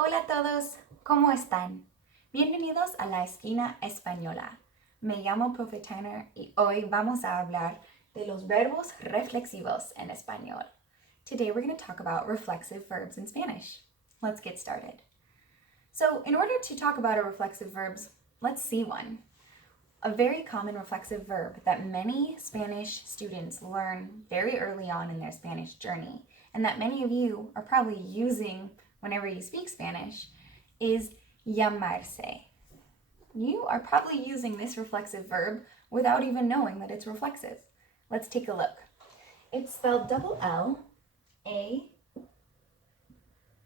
Hola a todos, ¿cómo están? Bienvenidos a la esquina española. Me llamo Profe Tanner y hoy vamos a hablar de los verbos reflexivos en español. Today we're going to talk about reflexive verbs in Spanish. Let's get started. So, in order to talk about our reflexive verbs, let's see one. A very common reflexive verb that many Spanish students learn very early on in their Spanish journey, and that many of you are probably using whenever you speak Spanish, is llamarse. You are probably using this reflexive verb without even knowing that it's reflexive. Let's take a look. It's spelled double L A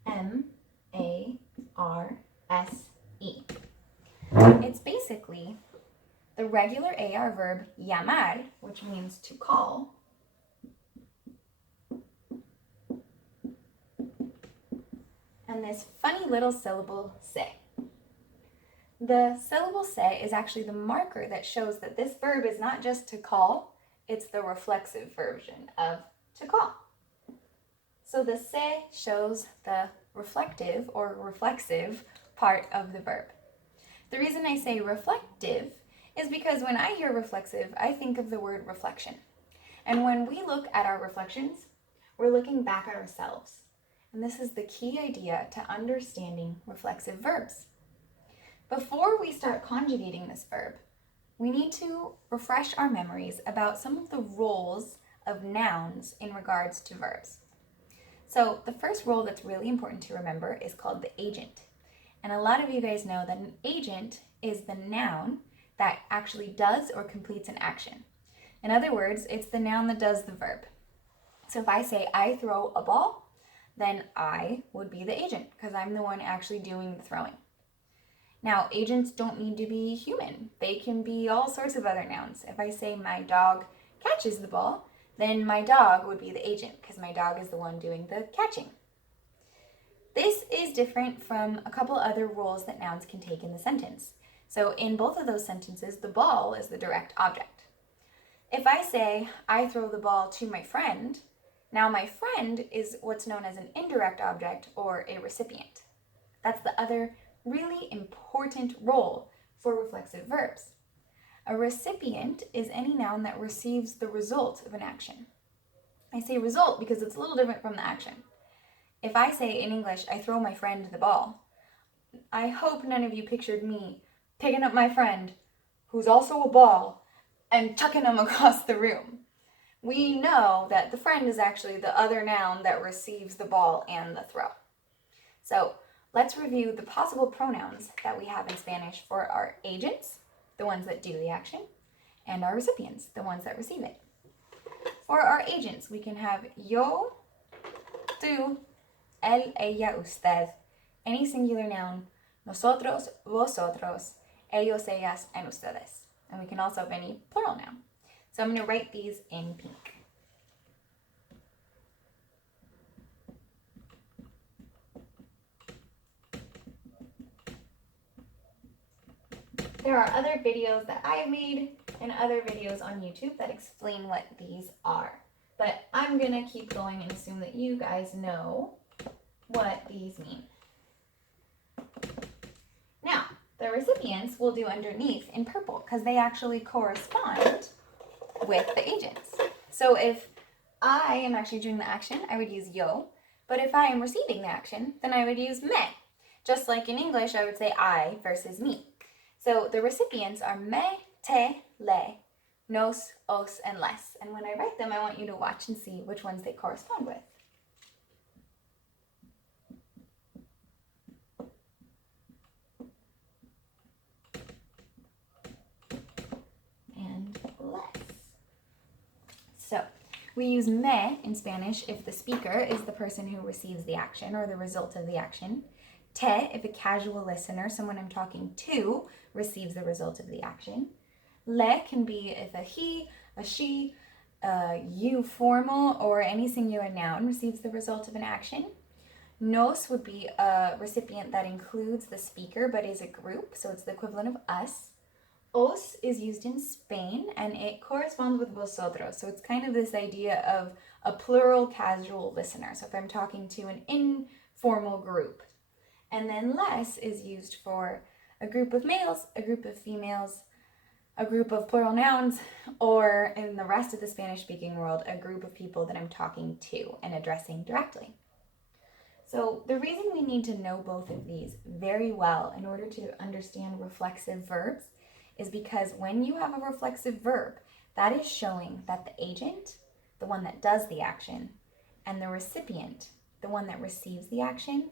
M A R S E. It's basically the regular AR verb llamar, which means to call, and this funny little syllable se. The syllable se is actually the marker that shows that this verb is not just to call, it's the reflexive version of to call. So the se shows the reflective or reflexive part of the verb. The reason I say reflective is because when I hear reflexive, I think of the word reflection. And when we look at our reflections, we're looking back at ourselves. And this is the key idea to understanding reflexive verbs. Before we start conjugating this verb, we need to refresh our memories about some of the roles of nouns in regards to verbs. So the first role that's really important to remember is called the agent. And a lot of you guys know that an agent is the noun that actually does or completes an action. In other words, it's the noun that does the verb. So if I say I throw a ball, then I would be the agent because I'm the one actually doing the throwing. Now, agents don't need to be human. They can be all sorts of other nouns. If I say my dog catches the ball, then my dog would be the agent because my dog is the one doing the catching. This is different from a couple other roles that nouns can take in the sentence. So in both of those sentences, the ball is the direct object. If I say I throw the ball to my friend, now my friend is what's known as an indirect object or a recipient. That's the other really important role for reflexive verbs. A recipient is any noun that receives the result of an action. I say result because it's a little different from the action. If I say in English, I throw my friend the ball, I hope none of you pictured me picking up my friend, who's also a ball, and chucking him across the room. We know that the friend is actually the other noun that receives the ball and the throw. So let's review the possible pronouns that we have in Spanish for our agents, the ones that do the action, and our recipients, the ones that receive it. For our agents, we can have yo, tú, él, ella, usted, any singular noun, nosotros, vosotros, ellos, ellas, and ustedes. And we can also have any plural noun. So I'm going to write these in pink. There are other videos that I made and other videos on YouTube that explain what these are. But I'm going to keep going and assume that you guys know what these mean. Now, the recipients we'll do underneath in purple because they actually correspond with the agents. So if I am actually doing the action, I would use yo. But if I am receiving the action, then I would use me. Just like in English, I would say I versus me. So the recipients are me, te, le, nos, os, and les. And when I write them, I want you to watch and see which ones they correspond with. And les. So we use me in Spanish if the speaker is the person who receives the action or the result of the action. Te, if a casual listener, someone I'm talking to, receives the result of the action. Le can be if a he, a she, a you formal, or any singular noun receives the result of an action. Nos would be a recipient that includes the speaker but is a group, so it's the equivalent of us. Os is used in Spain and it corresponds with vosotros, so it's kind of this idea of a plural casual listener. So if I'm talking to an informal group. And then less is used for a group of males, a group of females, a group of plural nouns, or in the rest of the Spanish-speaking world, a group of people that I'm talking to and addressing directly. So the reason we need to know both of these very well in order to understand reflexive verbs is because when you have a reflexive verb, that is showing that the agent, the one that does the action, and the recipient, the one that receives the action,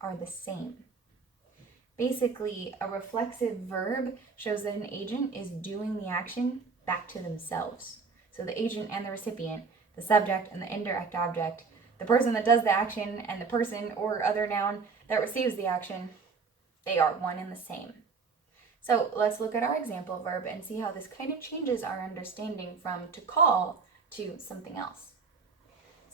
are the same. Basically, a reflexive verb shows that an agent is doing the action back to themselves. So the agent and the recipient, the subject and the indirect object, the person that does the action and the person or other noun that receives the action, they are one and the same. So let's look at our example verb and see how this kind of changes our understanding from to call to something else.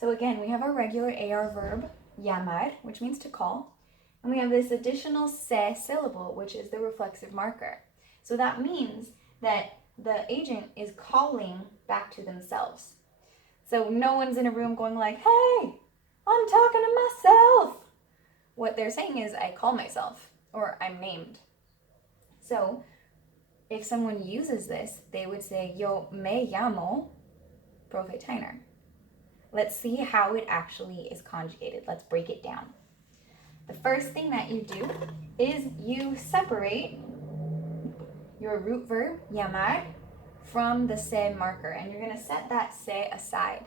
So again, we have our regular AR verb, llamar, which means to call. And we have this additional se syllable, which is the reflexive marker. So that means that the agent is calling back to themselves. So no one's in a room going like, hey, I'm talking to myself. What they're saying is, I call myself, or I'm named. So if someone uses this, they would say, yo me llamo Profe Tyner. Let's see how it actually is conjugated. Let's break it down. The first thing that you do is you separate your root verb, llamar, from the se marker, and you're going to set that se aside.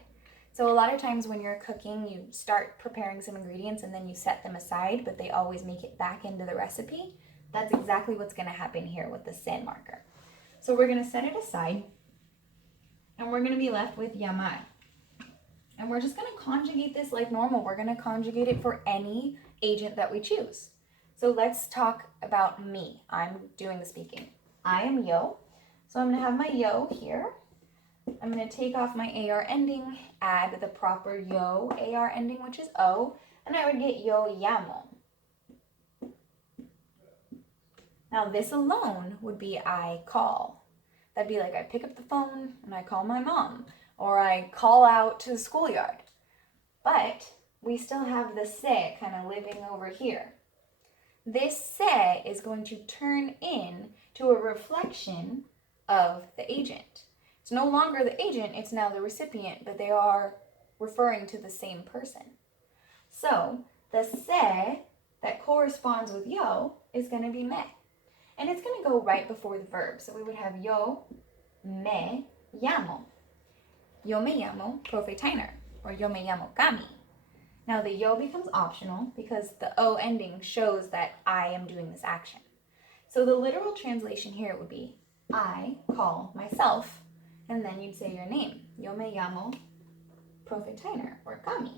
So a lot of times when you're cooking, you start preparing some ingredients and then you set them aside, but they always make it back into the recipe. That's exactly what's going to happen here with the se marker. So we're going to set it aside, and we're going to be left with llamar. And we're just going to conjugate this like normal. We're going to conjugate it for any agent that we choose. So let's talk about me. I'm doing the speaking. I am yo. So I'm going to have my yo here. I'm going to take off my AR ending, add the proper yo AR ending, which is O, and I would get yo llamo. Now this alone would be I call. That'd be like I pick up the phone and I call my mom, or I call out to the schoolyard. But we still have the se kind of living over here. This se is going to turn in to a reflection of the agent. It's no longer the agent, it's now the recipient, but they are referring to the same person. So the se that corresponds with yo is going to be me. And it's going to go right before the verb. So we would have yo me llamo. Yo me llamo Profe Tyner, or yo me llamo Cami. Now the yo becomes optional because the O ending shows that I am doing this action. So the literal translation here would be I call myself, and then you'd say your name. Yo me llamo Profe Tyner, or Cami.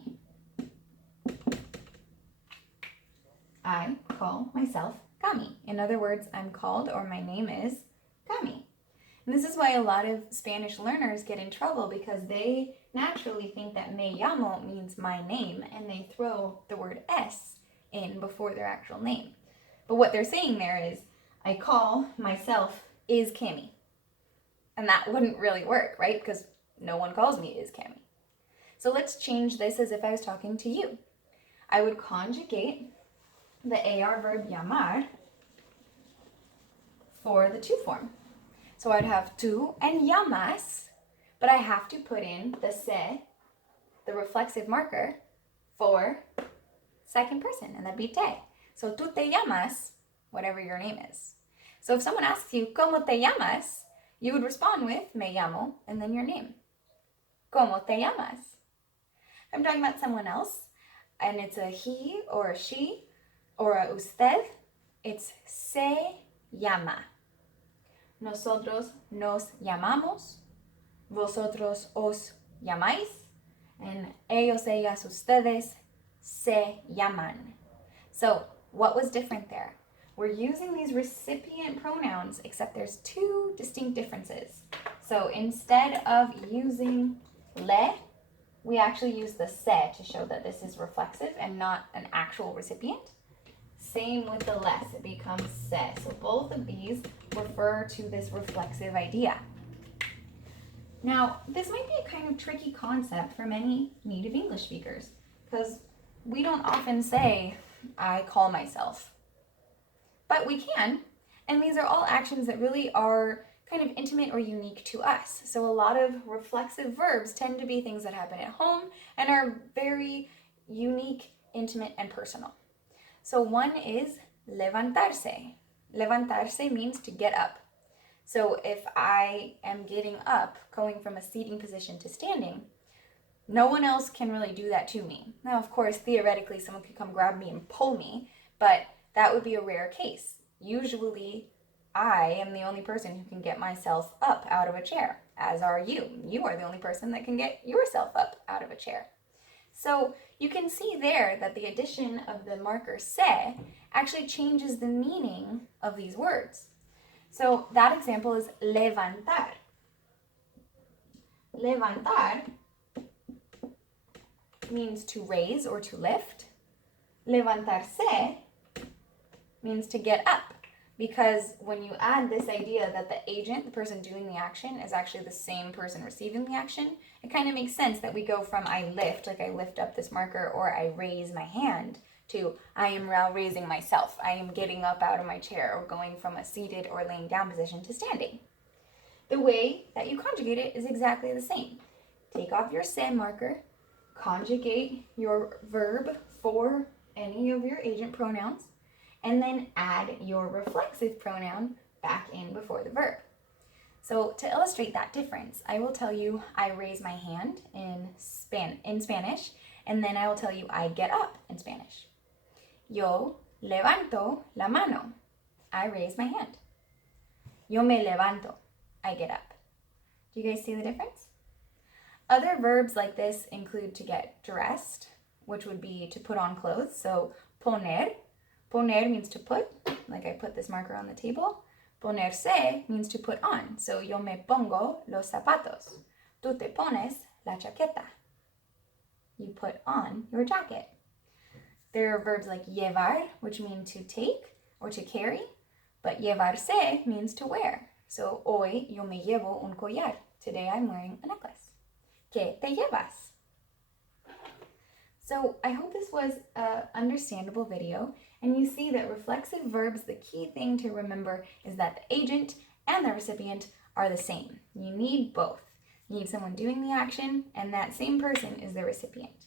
I call myself Cami. In other words, I'm called, or my name is Cami. And this is why a lot of Spanish learners get in trouble, because they naturally think that me llamo means my name, and they throw the word S in before their actual name. But what they're saying there is, I call myself is Cami. And that wouldn't really work, right? Because no one calls me is Cami. So let's change this as if I was talking to you. I would conjugate the AR verb llamar for the to form. So I'd have tú and llamas, but I have to put in the se, the reflexive marker, for second person, and that'd be te. So tú te llamas, whatever your name is. So if someone asks you, ¿Cómo te llamas?, you would respond with, me llamo, and then your name. ¿Cómo te llamas? If I'm talking about someone else, and it's a he or a she or a usted, it's se llama. Nosotros nos llamamos, vosotros os llamáis, and ellos, ellas, ustedes se llaman. So what was different there? We're using these recipient pronouns, except there's two distinct differences. So instead of using le, we actually use the se to show that this is reflexive and not an actual recipient. Same with the les, it becomes se. So both of these refer to this reflexive idea. Now, this might be a kind of tricky concept for many native English speakers, because we don't often say I call myself. But we can, and these are all actions that really are kind of intimate or unique to us. So a lot of reflexive verbs tend to be things that happen at home and are very unique, intimate, and personal. So one is levantarse. Levantarse means to get up. So if I am getting up, going from a seating position to standing, no one else can really do that to me. Now, of course, theoretically, someone could come grab me and pull me, but that would be a rare case. Usually, I am the only person who can get myself up out of a chair, as are you. You are the only person that can get yourself up out of a chair. So you can see there that the addition of the marker se actually changes the meaning of these words. So that example is levantar. Levantar means to raise or to lift. Levantarse means to get up, because when you add this idea that the agent, the person doing the action, is actually the same person receiving the action, it kind of makes sense that we go from I lift, like I lift up this marker, or I raise my hand, to I am now raising myself. I am getting up out of my chair, or going from a seated or laying down position to standing. The way that you conjugate it is exactly the same. Take off your se marker, conjugate your verb for any of your agent pronouns, and then add your reflexive pronoun back in before the verb. So to illustrate that difference, I will tell you I raise my hand in Spanish, and then I will tell you I get up in Spanish. Yo levanto la mano. I raise my hand. Yo me levanto. I get up. Do you guys see the difference? Other verbs like this include to get dressed, which would be to put on clothes. So poner. Poner means to put, like I put this marker on the table. Ponerse means to put on. So yo me pongo los zapatos. Tú te pones la chaqueta. You put on your jacket. There are verbs like llevar, which mean to take or to carry, but llevarse means to wear. So hoy yo me llevo un collar. Today I'm wearing a necklace. ¿Qué te llevas? So I hope this was an understandable video, and you see that reflexive verbs, the key thing to remember is that the agent and the recipient are the same. You need both. You need someone doing the action, and that same person is the recipient.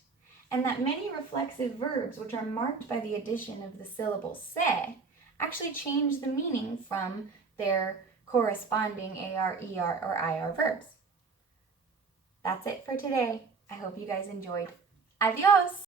And that many reflexive verbs, which are marked by the addition of the syllable se, actually change the meaning from their corresponding AR, ER, or IR verbs. That's it for today. I hope you guys enjoyed. Adios!